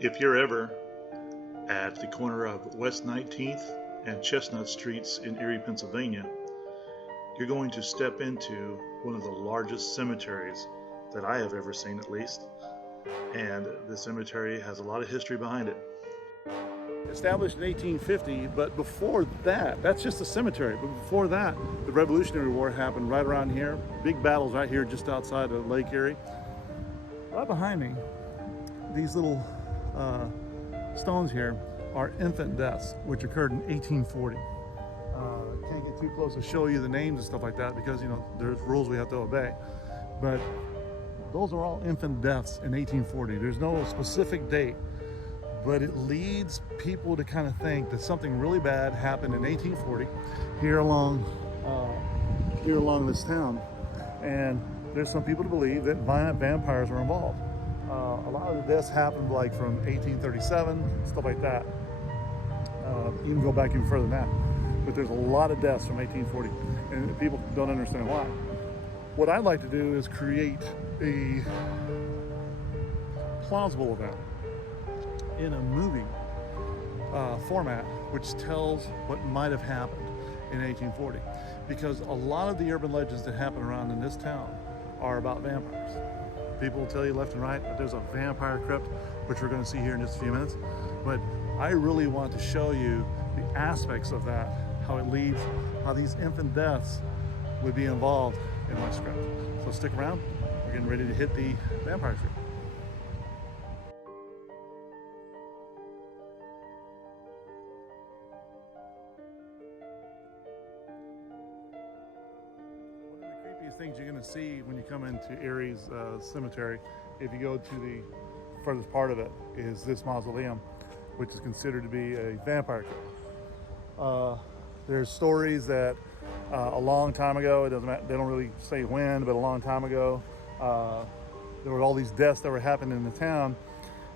If you're ever at the corner of West 19th and Chestnut Streets in Erie, Pennsylvania, you're going to step into one of the largest cemeteries that I have ever seen, at least. And the cemetery has a lot of history behind it. Established in 1850, but before that, that's just the cemetery. But before that, the Revolutionary War happened right around here. Big battles right here just outside of Lake Erie. Right behind me, these little stones here are infant deaths, which occurred in 1840. Can't get too close to show you the names and stuff like that because, you know, there's rules we have to obey. But those are all infant deaths in 1840. There's no specific date, but it leads people to kind of think that something really bad happened in 1840 here along this town. And there's some people to believe that violent vampires were involved. A lot of the deaths happened like from 1837, stuff like that. You can go back even further than that. But there's a lot of deaths from 1840, and people don't understand why. What I'd like to do is create a plausible event in a movie format, which tells what might have happened in 1840. Because a lot of the urban legends that happen around in this town are about vampires. People will tell you left and right that there's a vampire crypt, which we're going to see here in just a few minutes. But I really want to show you the aspects of that, how it leads, how these infant deaths would be involved in my script. So stick around, we're getting ready to hit the vampire script. Things you're going to see when you come into Erie's cemetery, if you go to the furthest part of it, is this mausoleum, which is considered to be a vampire crypt. There's stories that a long time ago, it doesn't matter, they don't really say when, but a long time ago, there were all these deaths that were happening in the town,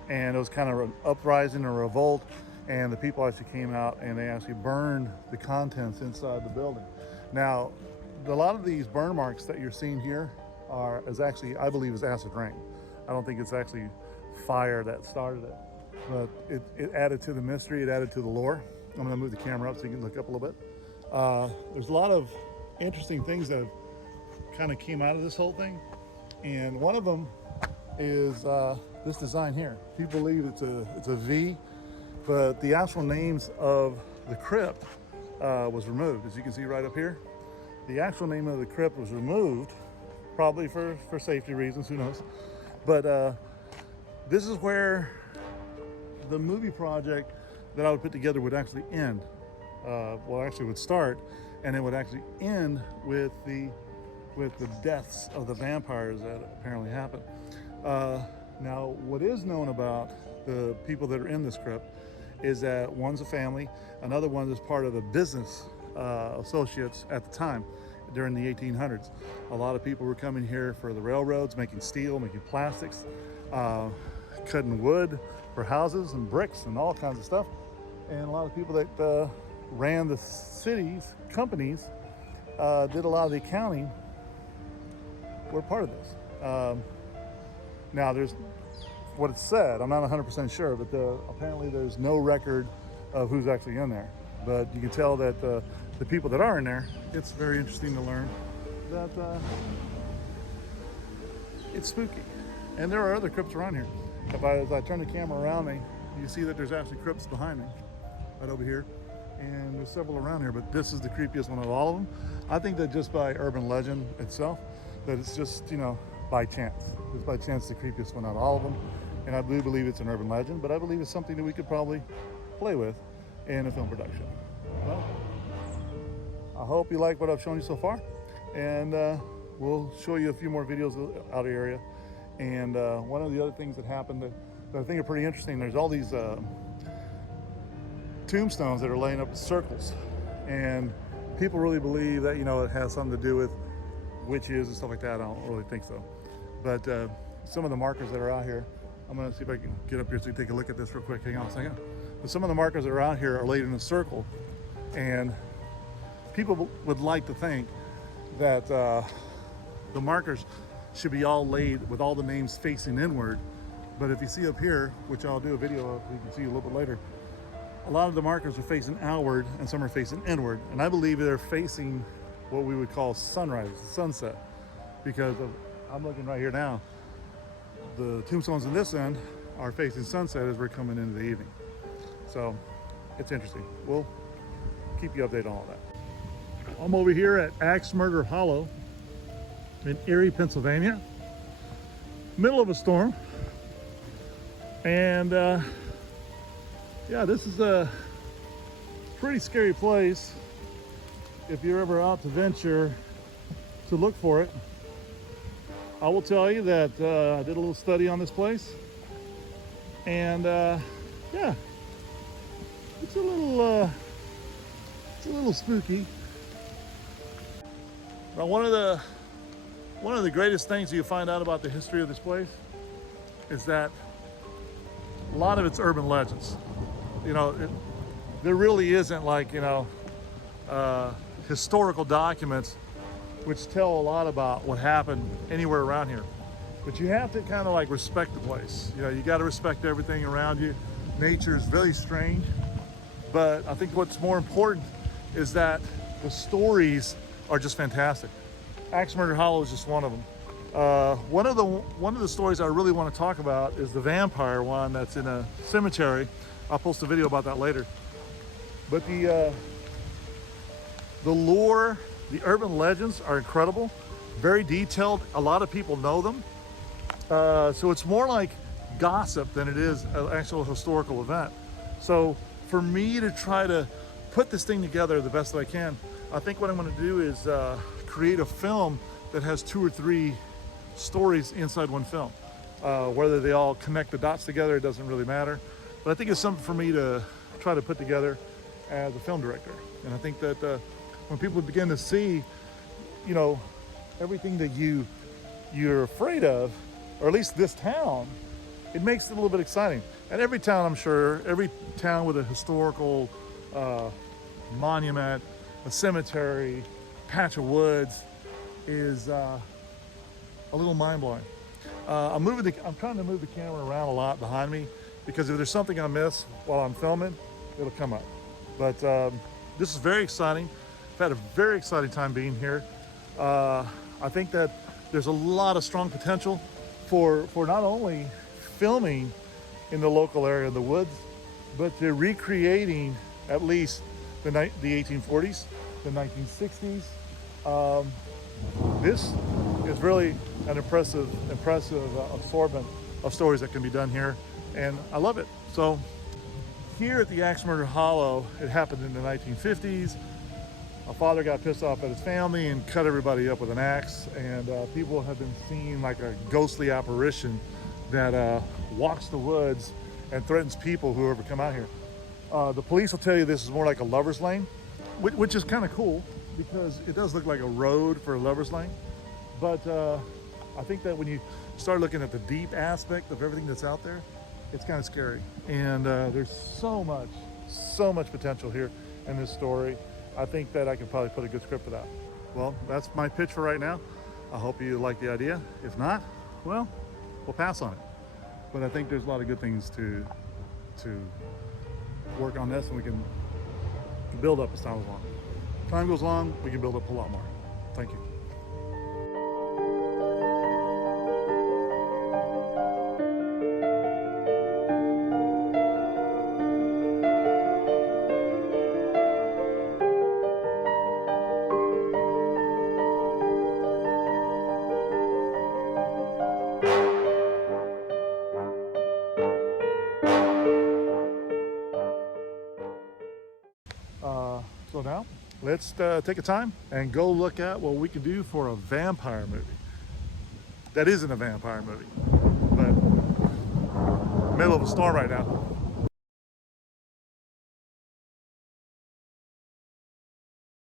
and it was kind of an uprising or revolt, and the people actually came out and they actually burned the contents inside the building. Now, a lot of these burn marks that you're seeing here is actually, I believe, is acid rain. I don't think it's actually fire that started it, but it added to the mystery, it added to the lore. I'm gonna move the camera up so you can look up a little bit. There's a lot of interesting things that have kind of came out of this whole thing. And one of them is this design here. People believe it's a V, but the actual names of the crypt was removed. As you can see right up here, the actual name of the crypt was removed, probably for safety reasons, who knows. But this is where the movie project that I would put together would actually end. Well, actually would start, and it would actually end with the deaths of the vampires that apparently happened. Now, what is known about the people that are in this crypt is that one's a family, another one is part of a business associates at the time during the 1800s. A lot of people were coming here for the railroads, making steel, making plastics, cutting wood for houses and bricks and all kinds of stuff. And a lot of people that ran the cities, companies, did a lot of the accounting, were part of this. Now, there's what it's said, I'm not 100% sure, but apparently there's no record of who's actually in there. But you can tell that the people that are in there, it's very interesting to learn that it's spooky. And there are other crypts around here. As I turn the camera around me, you see that there's actually crypts behind me, right over here. And there's several around here, but this is the creepiest one of all of them. I think that just by urban legend itself, that it's just, you know, by chance. It's by chance the creepiest one out of all of them. And I do believe it's an urban legend, but I believe it's something that we could probably play with in a film production. Well, I hope you like what I've shown you so far. And we'll show you a few more videos out of the area. And one of the other things that happened that I think are pretty interesting, there's all these tombstones that are laying up in circles. And people really believe that, you know, it has something to do with witches and stuff like that. I don't really think so. But some of the markers that are out here, I'm gonna see if I can get up here so you can take a look at this real quick. Hang on a second. But some of the markers that are out here are laid in a circle. And people would like to think that the markers should be all laid with all the names facing inward. But if you see up here, which I'll do a video of, you can see a little bit later, a lot of the markers are facing outward and some are facing inward. And I believe they're facing what we would call sunrise, sunset, because I'm looking right here now. The tombstones on this end are facing sunset as we're coming into the evening. So it's interesting. We'll keep you updated on all that. I'm over here at Axe Murder Hollow in Erie, Pennsylvania. Middle of a storm. And yeah, this is a pretty scary place if you're ever out to venture to look for it. I will tell you that I did a little study on this place, and yeah, it's a little spooky. Now, one of the greatest things you find out about the history of this place is that a lot of it's urban legends. You know, there really isn't, like, you know, historical documents which tell a lot about what happened anywhere around here. But you have to kind of like respect the place. You know, you got to respect everything around you. Nature is very strange, but I think what's more important is that the stories are just fantastic. Axe Murder Hollow is just one of them. One of the stories I really want to talk about is the vampire one that's in a cemetery. I'll post a video about that later. But the lore, the urban legends are incredible, very detailed. A lot of people know them. So it's more like gossip than it is an actual historical event. So for me to try to put this thing together the best that I can, I think what I'm going to do is create a film that has 2 or 3 stories inside one film. Whether they all connect the dots together, it doesn't really matter. But I think it's something for me to try to put together as a film director. And I think that when people begin to see, you know, everything that you're afraid of, or at least this town, it makes it a little bit exciting. And every town, I'm sure, every town with a historical monument, a cemetery, patch of woods is a little mind-blowing. I'm trying to move the camera around a lot behind me, because if there's something I miss while I'm filming, it'll come up. But this is very exciting. I've had a very exciting time being here. I think that there's a lot of strong potential for not only filming in the local area of the woods, but to recreating at least the 1840s, the 1960s. This is really an impressive assortment of stories that can be done here, and I love it. So here at the Axe Murder Hollow, it happened in the 1950s. A father got pissed off at his family and cut everybody up with an axe, and people have been seeing like a ghostly apparition that walks the woods and threatens people who ever come out here. The police will tell you this is more like a lover's lane, which is kind of cool because it does look like a road for a lover's lane. But I think that when you start looking at the deep aspect of everything that's out there, it's kind of scary. And there's so much potential here in this story. I think that I can probably put a good script for that. Well, that's my pitch for right now. I hope you like the idea. If not, well, we'll pass on it. But I think there's a lot of good things to work on this, and we can build up as time goes on. Time goes on, we can build up a lot more. Thank you. So now, let's take a time and go look at what we can do for a vampire movie. That isn't a vampire movie, but middle of a storm right now.